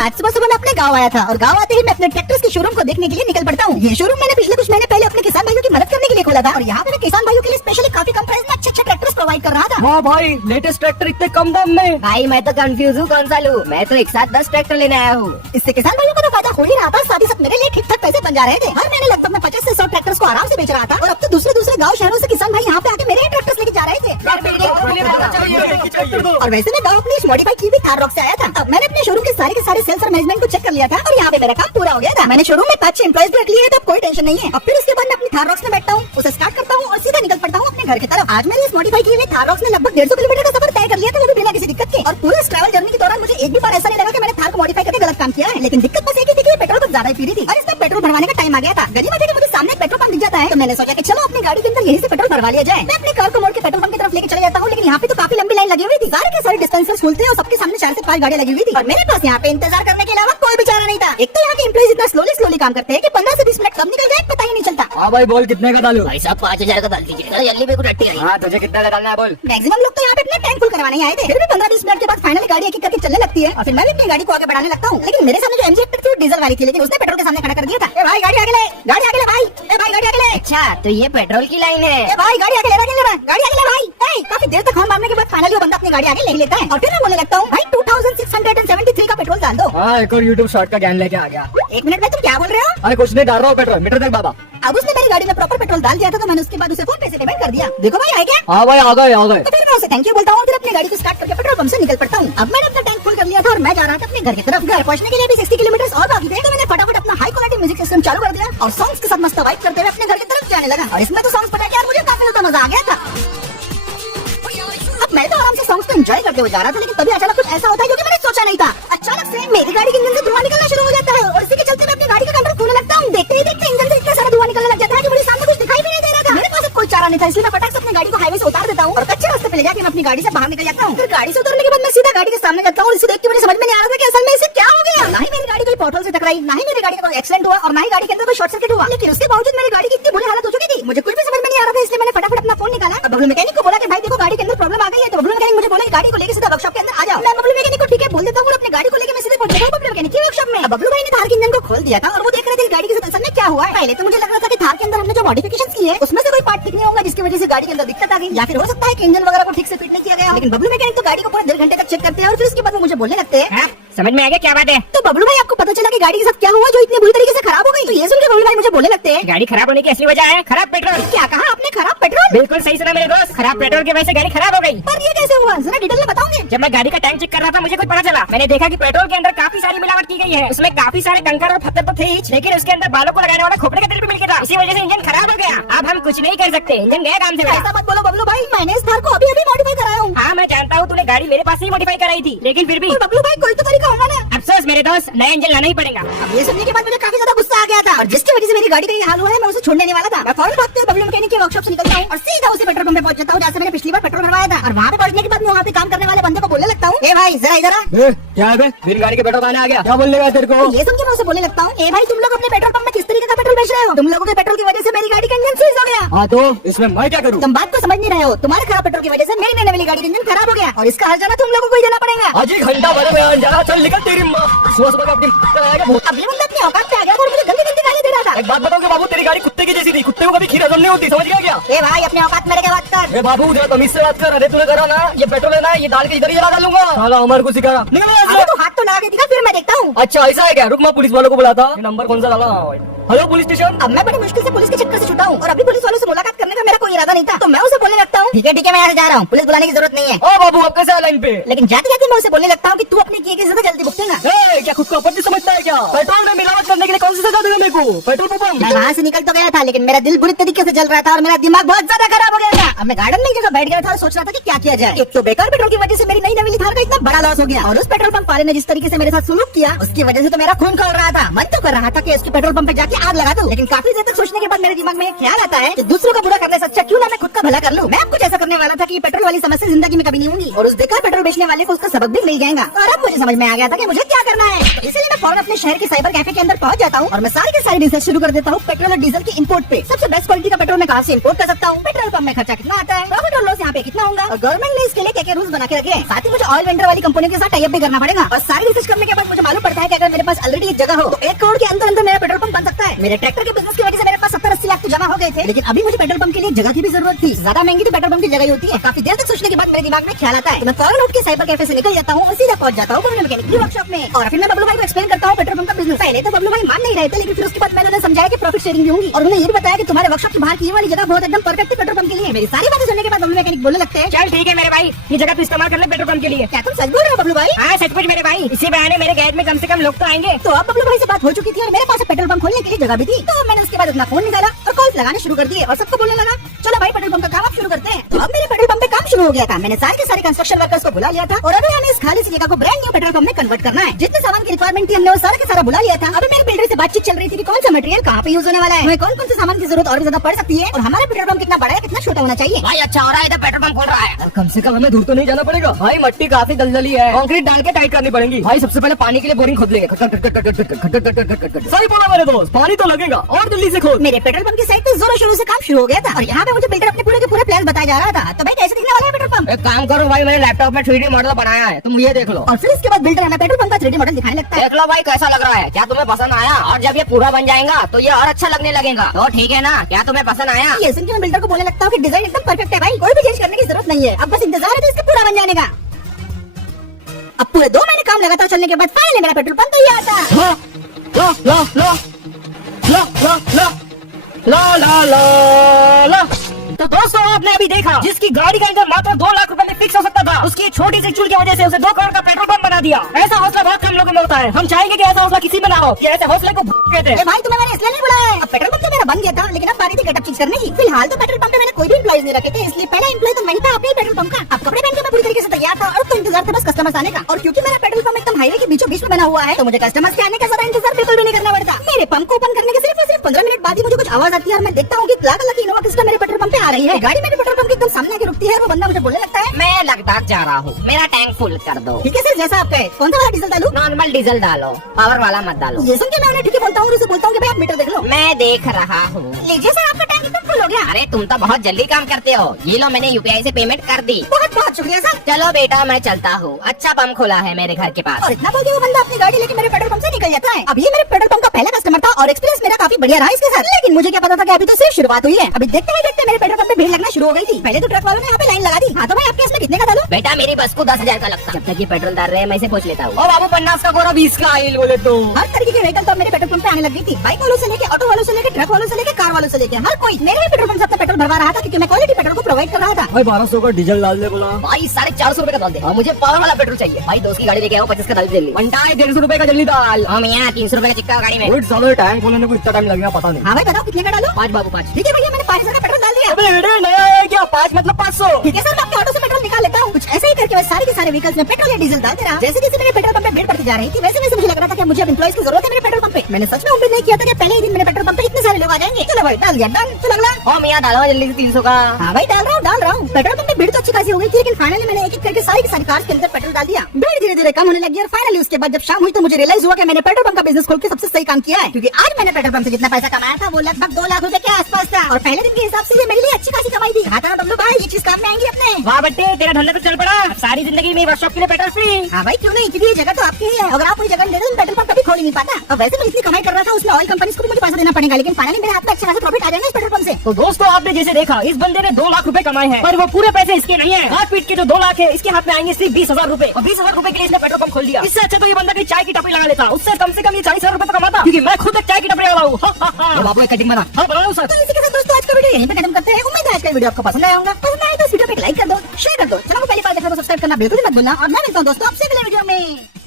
आज सुबह सुबह मैं अपने गांव आया था और गांव आते ही मैं अपने ट्रैक्टर्स के शोरूम को देखने के लिए निकल पड़ता हूँ। ये शोरूम मैंने पिछले कुछ महीने पहले अपने किसान भाइयों की मदद करने के लिए खोला था और यहाँ पे मैं किसान भाइयों के लिए स्पेशली काफी कम प्राइस में अच्छे ट्रैक्टर्स प्रोवाइड कर रहा था। वाह भाई, लेटेस्ट ट्रैक्टर इतने कम दाम में। भाई मैं तो कंफ्यूज हूँ, कौन सा लूँ? मैं तो एक साथ 10 ट्रैक्टर लेने आया हूँ। इससे किसान भाइयों को तो फायदा हो ही रहा था, साथ ही साथ मेरे लिए ठीक ठाक पैसे बन जा रहे थे। हर महीने लगभग मैं 50 से 100 ट्रैक्टर्स को आराम से बेच रहा था और अब तो दूसरे गाँव शहरों से किसान भाई यहाँ पे आके मेरे ट्रैक्टर्स लेके जा रहे थे। और वैसे मैं गाँव अपनी मॉडिफाई की भी थार रॉक से आया था। अब मैंने अपने शोरूम के सारे सेल्स और मैनेजमेंट को चेक कर लिया था और यहाँ पे मेरा काम पूरा हो गया था। मैंने शोरूम में 5-6 एम्प्लॉइज भी रख लिए हैं, तो अब कोई टेंशन नहीं है। अब फिर उसके बाद मैं अपनी थार रॉक्स में बैठता हूँ, उसे स्टार्ट करता हूँ और सीधा निकल पड़ता हूँ अपने घर की तरफ। आज मैंने इस मॉडिफाई की हुई थार रॉक्स में लगभग 150 किलोमीटर का सफर तय कर लिया था, वो भी बिना किसी दिक्कत के। और पूरे इस ट्रैवल जर्नी के दौरान मुझे एक भी बार ऐसा नहीं लगा कि मैंने थार को मॉडिफाई करके गलत काम किया है। लेकिन दिक्कत बस एक ही थी कि पेट्रोल कुछ ज्यादा ही पी रही थी और इसमें पेट्रोल भरवाने का टाइम आ गया था। गरीब है कि मुझे सामने पेट्रोल पंप दिख जाता है, तो मैंने सोचा कि चलो अपनी गाड़ी के अंदर यहीं से पेट्रोल भरवा लिया जाए। मैं अपनी कार को मोड़ के पेट्रोल पंप की तरफ लेके चले जाता हूँ, लेकिन यहाँ पे तो काफी लंबी लाइन लगी हुई थी। सारे के सारे डिस्पेंसर्स खुलते हैं और सबके सामने 4 से 5 गाड़ियां लगी हुई थी और मेरे पास यहाँ पे इंतजार करने के अलावा कोई बेचारा नहीं था। एक तो यहाँ के एम्प्लॉइज इतना स्लोली काम करते हैं कि 15 से 20 मिनट कब निकल जाए पता ही नहीं चलता। हाँ भाई, बोल कितने का डालूं? भाई साहब 5000 का डाल दीजिए, जल्दी में कुछ अट्टी आई। हाँ, तुझे कितना का डालना है बोल। मैक्सिमम लोग तो यहाँ पे अपना टैंक फुल करवाने आए थे, फिर भी 15-20 मिनट के बाद फाइनली गाड़ी एक करके चलने लगती है और फिर मैं भी अपनी गाड़ी को आगे बढ़ाने लगता हूँ। लेकिन मेरे सामने जो MG एक्टर थी डीजल वाली थी, लेकिन उसने पेट्रोल के सामने खड़ा कर दिया था। ए भाई गाड़ी आगे ले, गाड़ी आगे ले भाई, ए भाई गाड़ी आगे ले। अच्छा, तो ये पेट्रोल की लाइन है। ए भाई गाड़ी आगे ले रहा, गाड़ी आगे ले भाई। काफी देर तक हॉर्न मारने के बाद फाइनली वो बंदा अपनी गाड़ी आगे ले लेता है और फिर मैं बोलने लगता हूँ, भाई 2673 का पेट्रोल डाल दो। हाँ, एक और यूट्यूब शॉर्ट का ज्ञान लेके आ गया। 1 मिनट में तुम क्या बोल रहे हो? अरे कुछ नहीं, डाल रहा हूँ पेट्रोल, मीटर तक बाबा। अब उसने मेरी गाड़ी में प्रॉपर पेट्रोल डाल दिया था, तो मैंने उसके बाद उसे फोन पे से पेमेंट कर दिया। देखो भाई आ गया। हाँ भाई, आ गए। तो फिर मैं उसे थैंक यू बोलता हूँ, फिर अपनी गाड़ी को स्टार्ट करके पेट्रोल पंप से निकल पड़ता हूँ। अब मैंने अपना टैंक फुल कर लिया था और मैं जा रहा था अपने घर की तरफ। घर पहुंचने के लिए भी 60 किलोमीटर और बाकी थे, तो मैंने फटाफट अपना हाई क्वालिटी म्यूजिक सिस्टम चालू कर दिया और सॉन्ग्स के साथ मस्त वाइब करते हुए अपने घर की तरफ जाने लगा। और इसमें तो सॉन्ग्स पता क्या, मुझे काफी ज्यादा मजा आ गया था। अब मैं तो आराम से सॉन्ग्स को एंजॉय करते हुए जा रहा था, लेकिन तभी अचानक कुछ ऐसा होता है जो कि मैंने सोचा नहीं था। अचानक से मेरी गाड़ी के इंजन से धुआं निकलना शुरू हो जाता है और इसी के चलते मैं अपनी गाड़ी का कंट्रोल खोलने लगता हूँ। देखते ही देखते इंजन से इतना सारा धुआं निकलने लग जाता है कि मुझे सामने कुछ दिखाई भी नहीं दे रहा था। मेरे पास अब कोई चारा नहीं था, इसलिए मैं फटाक से अपनी गाड़ी को हाईवे से उतार देता हूँ और कच्चे रास्ते पे ले जाकर मैं अपनी गाड़ी से बाहर निकल जाता हूँ। फिर गाड़ी से उतरने के बाद मैं सीधा गाड़ी के सामने जाता हूँ और इसे देख के मुझे समझ में नहीं आ रहा था कि असल में इसे क्या हो गया। ना ही मेरी गाड़ी कोई पोर्टल से टकराई, ना ही मेरी गाड़ी का कोई एक्सीडेंट हुआ और ना ही गाड़ी के अंदर कोई शॉर्ट सर्किट हुआ। लेकिन उसके बावजूद मेरी गाड़ी की इतनी बुरी हालत हो चुकी थी, मुझे कुछ भी समझ में नहीं आ रहा था। इसलिए मैंने फटाफट अपना फोन निकाला और बबलू मैकेनिक को बोला कि भाई देखो गाड़ी के अंदर प्रॉब्लम आ गई है। तो बबलू मैकेनिक मुझे बोला गाड़ी को लेकर सीधा वर्कशॉप के अंदर आ जाओ। मैं बबलू मैकेनिक को ठीक है बोल देता हूँ, अपनी गाड़ी को लेकर मैं सीधे पहुंच जाऊँ बबलू मैकेनिक की वर्कशॉप में। बबलू भाई ने थार के इंजन को खोल दिया था और वो देख रहे थे गाड़ी के साथ असल में क्या हुआ है। पहले तो मुझे लग रहा था कि थार के अंदर हमने जो मॉडिफिकेशन की है उसमें से कोई पार्ट ठीक नहीं होगा, जिसकी वजह से गाड़ी के अंदर दिक्कत आ गई, या फिर हो सकता है कि इंजन वगैरह को ठीक से फिट नहीं किया गया। लेकिन बबलू मैकेनिक तो गाड़ी को पूरे 1.5 घंटे तक चेक करते हैं और फिर उसके बाद वो मुझे बोलने लगते हैं, समझ में आ गया क्या बात है? तो बबलू भाई आपको पता चला कि गाड़ी के साथ क्या हुआ जो इतनी बुरी तरीके से खराब हो गई? तो ये सुन के बबलू भाई मुझे बोलने लगते हैं, गाड़ी खराब होने की असली वजह है खराब पेट्रोल। क्या कहा आपने? खराब पेट्रोल? बिल्कुल सही सुना मेरे दोस्त, खराब पेट्रोल की वजह से गाड़ी खराब हो गई। पर ये कैसे हुआ, जरा डिटेल में बताओगे? जब मैं गाड़ी का टैंक चेक कर रहा था मुझे कुछ पता चला। मैंने देखा कि पेट्रोल के अंदर काफी सारी मिलावट की गई है। उसमें काफी सारे कंकड़ और पत्थर तो थे ही, लेकिन उसके अंदर बालों को लगाने वाला खोपड़े का तेल भी मिल गया था। इसी वजह से इंजन खराब हो गया। अब हम कुछ नहीं कर सकते, इंजन गया काम से। ऐसा मत बोलो बबलू भाई, मैंने इस थार को अभी मॉडिफाई कराया हूँ। हाँ मैं जानता हूँ, तूने गाड़ी मेरे पास ही मॉडिफाई कराई थी, लेकिन फिर भी बबलू भाई कोई तो तरीका होगा ना। अफसोस मेरे दोस्त, नया इंजन लाना ही पड़ेगा। अब ये सुनने के बाद मुझे काफी ज्यादा गुस्सा आ गया था और जिसकी वजह से मेरी गाड़ी का ये हाल हुआ है, मैं उसे छोड़ने नहीं वाला था। मैं फौरन भागते हुए बबलू मैकेनिक की वर्कशॉप से निकलता हूँ और सीधा उसे पेट्रोल पंप पे पहुंच जाता हूँ जहाँ से मैंने पिछली बार पेट्रोल भरवाया था। और वहाँ पे पहुंचने के बाद मैं वहाँ पे काम करने वाले बंदे को बोलने लगता हूँ, ए भाई जरा इधर आ। क्या है बे? मेरी गाड़ी के पेट्रोल आने आ गया, क्या बोलने का तेरे को? ये सुन के मैं उसे बोलने लगता हूँ, ए भाई तुम लोग अपने पेट्रोल पंप में किस तरीके का पेट्रोल बेच रहे हो? तुम लोगों के पेट्रोल की वजह से मेरी गाड़ी का इंजन सीज हो गया। हाँ तो इसमें मैं क्या करूँ? तुम बात को समझ नहीं रहे हो, तुम्हारे खराब पेट्रोल की वजह से मेरी नई वाली गाड़ी का इंजन खराब हो गया और इसका हर्जाना तुम लोगों को ही देना पड़ेगा। आज ही घंटा भर में जा, चल निकल तेरी माँ। सुबह सुबह अपनी अब ये बंदा अपनी औकात पे आ गया था और मुझे गंदी गंदी गाली दे रहा था। एक बात बताओ कि बाबू तेरी गाड़ी कुत्ते की जैसी थी, कुत्ते को कभी खीर हजम नहीं होती, समझ गया क्या? ए भाई अपने औकात में क्या बात कर। ए बाबू जरा तमीज से बात कर। अरे तूने करा ना ये पेट्रोल है ना, ये डाल के इधर ही जला डालूंगा। साला हमारे को सिखा। निकल यहाँ अरे से। तो हाथ तो लगा के दिखा, फिर मैं देखता हूँ। अच्छा ऐसा है क्या? रुक मैं पुलिस वालों को बुलाता। ये नंबर कौन सा डाला? हाँ भाई। Hello police station. अब मैं बड़ी मुश्किल से पुलिस के चक्कर से छुटा हूँ और अभी पुलिस वालों से मुलाकात करने का मेरा कोई इरादा नहीं था, तो मैं उसे बोलने लगता हूँ, ठीक है मैं यहाँ जा रहा हूँ, पुलिस बुलाने की जरूरत नहीं है। ओ बाबू अब कैसे लाइन पे? लेकिन जाते जाते मैं उसे बोलने लगता हूँ कि तू अपने किए की सजा जल्दी भुगतेगा। क्या खुद को अपनी समझता है क्या? पेट्रोल में मिलावट करने के लिए कौन सी सजा देगा मेरे को? Petrol pump. मैं वहाँ से निकल तो गया था, लेकिन मेरा दिल बुरी तरीके से जल रहा था और मेरा दिमाग बहुत ज्यादा खराब हो गया था। अब मैं गार्डन में एक जगह बैठ गया था और सोच रहा था कि क्या किया जाए। एक तो बेकार पेट्रोल की वजह से मेरी नई नवीली थार का इतना बड़ा लॉस हो गया और उस पेट्रोल पंप वाले ने जिस तरीके से मेरे साथ सुलूक किया उसकी वजह से तो मेरा खून खौल रहा था। मन तो कर रहा था कि इसके पेट्रोल पंप पे जाके आग लगा दूं, लेकिन काफी देर तक सोचने के बाद मेरे दिमाग में एक ख्याल आता है कि दूसरों का बुरा करने से अच्छा क्यों ना मैं खुद का भला कर लूं। मैं अब कुछ ऐसा करने वाला था कि पेट्रोल वाली समस्या जिंदगी में कभी नहीं होगी और उस बेकार पेट्रोल बेचने वाले को उसका सबक भी मिल जाएगा। और अब मुझे समझ में आ गया था कि मुझे क्या करना है, तो इसलिए मैं फौरन अपने शहर के साइबर कैफे के अंदर पहुंच जाता हूँ और मैं सारे के ये सारी रिसर्च शुरू कर देता हूँ पेट्रोल और डीजल की इंपोर्ट पे। सबसे बेस्ट क्वालिटी का पेट्रोल मैं कहाँ से इंपोर्ट कर सकता हूँ, पेट्रोल पंप में खर्चा कितना आता है, प्रॉफिट और लॉस यहाँ पे कितना होगा, और गवर्नमेंट ने इसके लिए क्या क्या रूल्स बना के रखे हैं। साथ ही मुझे ऑयल वेंडर वाली कंपनियों के साथ टाई अप भी करना पड़ेगा। और सारी रिसर्च करने के बाद मुझे मालूम पड़ता है कि अगर मेरे पास ऑलरेडी एक जगह हो तो 1 करोड़ के अंदर अंदर मेरा पेट्रोल पंप बन सकता है। मेरे ट्रैक्टर के बिजनेस की वजह से मेरे पास 70-80 लाख तो जमा हो गए थे, लेकिन अभी मुझे पेट्रोल पंप के लिए जगह की भी जरूरत थी। ज्यादा महंगी तो पेट्रोल पंप की जगह होती है। काफी देर तक सोचने के बाद मेरे दिमाग में ख्याल आता है, मैं फौरन उठ के साइबर कैफे से निकल जाता हूँ और सीधा पहुंच जाता हूँ मैकेनिक की वर्कशॉप में। और फिर मैं बबलू भाई को एक्सप्लेन करता हूँ पेट्रोल पंप का बिजनेस। पहले तो बबलू भाई मान नहीं रहे थे, लेकिन फिर उसके बाद मैंने उन्हें समझाया कि प्रॉफिट शेयरिंग भी होगी, और उन्हें ये भी बताया कि तुम्हारे वर्कशॉप के बाहर की ये वाली जगह बहुत एकदम परफेक्ट है पेट्रोल पंप के लिए। मेरी सारी बातें सुनने के बाद बबलू मैकेनिक बोलने लगते हैं, चल ठीक है मेरे भाई, ये जगह तू इस्तेमाल कर ले पेट्रोल पंप के लिए। क्या तुम सच बोल रहे हो बबलू भाई? हाँ सचमुच मेरे भाई, इसी बहाने मेरे गैरेज में कम से कम लोग तो आएंगे। तो अब बबलू भाई से बात हो चुकी थी और मेरे पास पेट्रोल पंप खोलने के लिए जगह भी थी। तो मैंने उसके बाद अपना फोन निकाला और कॉल लगाने शुरू कर दिए और सबको बोलने लगा, चलो भाई पेट्रोल पंप का काम अब शुरू करते हैं। तो अब मेरे पेट्रोल पंप पे काम शुरू हो गया था। मैंने सारे के सारे कंस्ट्रक्शन वर्कर्स को बुला लिया था और अभी हमें इस खाली सी जगह को ब्रांड न्यू पेट्रोल पंप में कन्वर्ट करना है। जितने सामान की रिक्वायरमेंट थी हमने वो सारा के सारा बुला लिया था। अभी मेरे बिल्डर से बातचीत चल रही थी कि कौन सा मटेरियल कहाँ पे यूज होने वाला है, हमें कौन कौन से सामान की जरूरत और भी ज्यादा पड़ सकती है, और हमारा पेट्रोल पंप कितना बड़ा है कितना छोटा होना चाहिए। भाई अच्छा हो रहा है, इधर पेट्रोल पंप खोल रहा है। कम से कम हमें दूर तो नहीं जाना पड़ेगा भाई, मट्टी काफी दलदली है, कंक्रीट डाल के टाइट करनी पड़ेगी भाई। सबसे पहले पानी के लिए बोरिंग खोद लेंगे। सही बोला मेरे दोस्त, पानी तो लगेगा और जल्दी से खोद। मेरे पेट्रोल पंप की साइड पे जोरों शोरों से काम शुरू हो गया था और यहाँ पे मुझे बिल्डर अपने पूरे के पूरे प्लान बताया जा रहा था। तो भाई कैसे दिखने वाला है पेट्रोल पंप? एक काम करो भाई, मैंने लैपटॉप में 3D मॉडल बनाया है, तुम ये देख लो। और फिर इसके बाद बिल्डर हमें पेट्रोल पंप का 3D मॉडल दिखाने लगता है। देख लो भाई कैसा लग रहा है, क्या तुम्हें पसंद आया? और जब ये पूरा बन जाएगा तो ये और अच्छा लगने लगेगा। तो ठीक है ना, क्या तुम्हें पसंद आया? ये सुन के मैं बिल्डर को बोलने लगता हूँ कि डिजाइन एकदम परफेक्ट है भाई, कोई भी चेंज करने की जरूरत नहीं है, अब बस इंतजार है तो इसका पूरा बन जाने का। अब पूरे 2 महीने काम लगातार चलने के बाद फाइनली मेरा पेट्रोल पंप तैयार था। ला ला ला ला ला ला ला ला ला ला। तो दोस्तों आपने अभी देखा, जिसकी गाड़ी का इंजन मात्र 2 लाख रुपए में फिक्स हो सकता था, उसकी एक छोटी सी चूल की वजह से उसे 2 करोड़ का पेट्रोल पंप बना दिया। ऐसा हौसला बहुत कम लोगों में होता है। हम चाहेंगे कि ऐसा हौसला किसी में ना हो। ये ऐसे हौसले को कहते हैं। भाई तुम्हें मैंने इसलिए नहीं बुलाया है, अब पेट्रोल पंप तो मेरा बन गया था, लेकिन अब बारी थी गेटअप चेंज करने की। फिलहाल तो पेट्रोल पंप पे मैंने कोई भी एम्प्लॉइज नहीं रखे थे, इसलिए पहला एम्प्लॉय तो वही था अपने पेट्रोल पंप का। अब कपड़े पहन के मैं पूरी तरीके से तैयार था और अब तो इंतजार था बस कस्टमर्स आने का। और क्योंकि मेरा पेट्रोल पंप एकदम हाईवे के बीचों बीच में बना हुआ है, तो मुझे कस्टमर्स के आने का ज्यादा इंतजार बिल्कुल भी नहीं करना पड़ता। मेरे पंप को ओपन करने के सिर्फ 15 मिनट बाद ही मुझे कुछ आवाज आती है और मैं देखता हूँ कि लाल कलर की इनोवा क्रिस्टा मेरे पेट्रोल पंप पे आ रही है। गाड़ी मेरे पेट्रोल पंप के एकदम सामने आके रुकती है और वो बंदा मुझे बोलने लगता है, मैं लद्दाख जा रहा हूँ, मेरा टैंक फुल कर दो। ठीक है सर, जैसा आप कहे। कौन सा वाला डीजल डालूं? नॉर्मल डीजल डालो, पावर वाला मत डालो। ये सुन के मैं उन्हें ठीक है बोलता हूँ और उसे बोलता हूँ कि भाई आप मीटर देख लो। मैं देख रहा हूँ। लीजिए सर, आपका टैंक एकदम फुल हो गया। अरे तुम तो बहुत जल्दी काम करते हो। ये लो मैंने यूपीआई से पेमेंट कर दी। बहुत बहुत शुक्रिया सर। चलो बेटा मैं चलता हूँ, अच्छा पंप खुला है मेरे घर के पास। और इतना बोल के वो बंदा अपनी गाड़ी लेके मेरे पेट्रोल पंप से निकल जाता है। अब ये मेरे पेट्रोल पंप का पहला कस्टमर था और एक्सपीरियंस मेरा काफी बढ़िया रहा इसके साथ। लेकिन मुझे क्या पता था कि अभी तो सिर्फ शुरुआत हुई है। अभी देखते ही मेरे पेट्रोल पंप पे भीड़ लगना शुरू हो गई थी। पहले तो ट्रक वालों ने यहाँ पे लाइन लगा दी। हाँ तो भाई आपके इसमें कितने का डालूं? बेटा मेरी बस को 10,000 का लगता। जब तक ये पेट्रोल डाल रहे हैं मैं इसे पूछ लेता हूँ। और बाबू 50 का गोरा 20 का आइल बोले तो। हर तरीके के व्हीकल तो मेरे पेट्रोल पंप पे आने लग गई थी। बाइक वालों से लेके ऑटो वालों से लेके ट्रक वालों से लेके कार वालों से लेके हर कोई मेरे पेट्रोल पंप से अपना पेट्रोल भरवा रहा था, क्योंकि मैं क्वालिटी पेट्रोल को प्रोवाइड कर रहा था। भाई 1200 का डीजल डाल दे बोला। भाई 450 रुपए का डाल दे और मुझे पावर वाला पेट्रोल चाहिए। भाई दोस्त की गाड़ी लेके आओ, 25 का डाल दे। घंटाए 150 रुपए का जल्दी डाल। हम यहाँ 300 रुपए का चिक्का गाड़ी में। गुड सालो, टैंक खोलने को इतना टाइम लगेगा पता नहीं। हाँ भाई बताओ कितने का डालूं? 5 बाबू 5। ठीक है भैया, मैंने 5,000 का पेट्रोल डाल दिया। अबे एडे नया है क्या? 5 मतलब 500। ठीक है सर, मैं अपने ऑटो से पेट्रोल निकाल लेता हूँ। कुछ ऐसे ही करके मैं सारे के सारे व्हीकल्स में पेट्रोल या डीजल डालते रहा। जैसे जैसे मेरे पेट्रोल पंप पे भीड़ बढ़ती जा रही थी, वैसे वैसे मुझे लग रहा था कि मुझे एम्प्लॉइज की जरूरत है मेरे पेट्रोल पंप पे। मैंने सच में उम्मीद नहीं किया था कि पहले ही दिन मेरे पेट्रोल पंप पे इतने सारे लोग आ जाएंगे। चलो भाई डाल दिया, डन। चलो अगला। हम यहाँ डालो जल्दी से 300 का। हाँ भाई डाल रहा हूँ। पेट्रोल पंप पे भीड़ तो अच्छी खासी हो गई थी, लेकिन फाइनली मैंने एक एक करके सारी की सारी कार्स के अंदर पेट्रोल डाल दिया। भीड़ धीरे धीरे कम होने लगी और फाइनली उसके बाद जब शाम हुई तो मुझे रियलाइज हुआ कि मैंने पेट्रोल पंप का बिजनेस खोल के सबसे सही काम किया है, क्योंकि आज मैंने पेट्रोल पंप से जितना पैसा कमाया था वो लगभग 2 लाख रुपए के आसपास था। और पहले दिन के हिसाब से ये मेरे लिए अच्छी खासी कमाई थी। हाँ ना बबलू भाई, ये चीज काम में आएंगी अपने। वाह बट्टे, तेरा धंधा तो चल पड़ा। अब सारी जिंदगी में वर्कशॉप के लिए पेट्रोल फ्री। हाँ भाई क्यों नहीं, क्योंकि ये जगह तो आपकी ही है। अगर आप कोई जगह दे दो पेट्रोल पंप कभी खोल ही नहीं पाता। और वैसे मैं इतनी कमाई कर रहा था उसमें ऑयल कंपनीज को भी मुझे पैसा देना पड़ेगा, लेकिन फाइनली मेरे हाथ में अच्छा खासा प्रॉफिट आ जाएगा इस पेट्रोल पंप से। तो दोस्तों आपने जैसे देखा, इस बंदे ने 2 लाख रुपए कमाए हैं, पर वो पूरे पैसे इसके नहीं है। हाथ पीट के जो 2 लाख है इसके हाथ में आएंगे सिर्फ 20,000 रुपए। और 20,000 रुपए के लिए इसने पेट्रोल पंप खोल दिया। इससे अच्छा तो ये बंदा की चाय की टपरी लगा लेता, उससे कम से कम ये 40,000 रुपए तो कमाता, क्योंकि मैं खुद एक चाय की टपरी वाला हूँ। बाबू एक कटिंग बना। हाँ बना लो सर। तो इसी के साथ दोस्तों आज का वीडियो यहीं पे खत्म करते हैं। उम्मीद है आज का वीडियो आपको पसंद आया होगा। पसंद आए तो इस वीडियो पे एक लाइक कर दो, शेयर कर दो। चैनल को पहली बार देखना तो सब्सक्राइब करना बिल्कुल मत भूलना। और मैं मिलता हूँ दोस्तों आपसे अगले वीडियो में।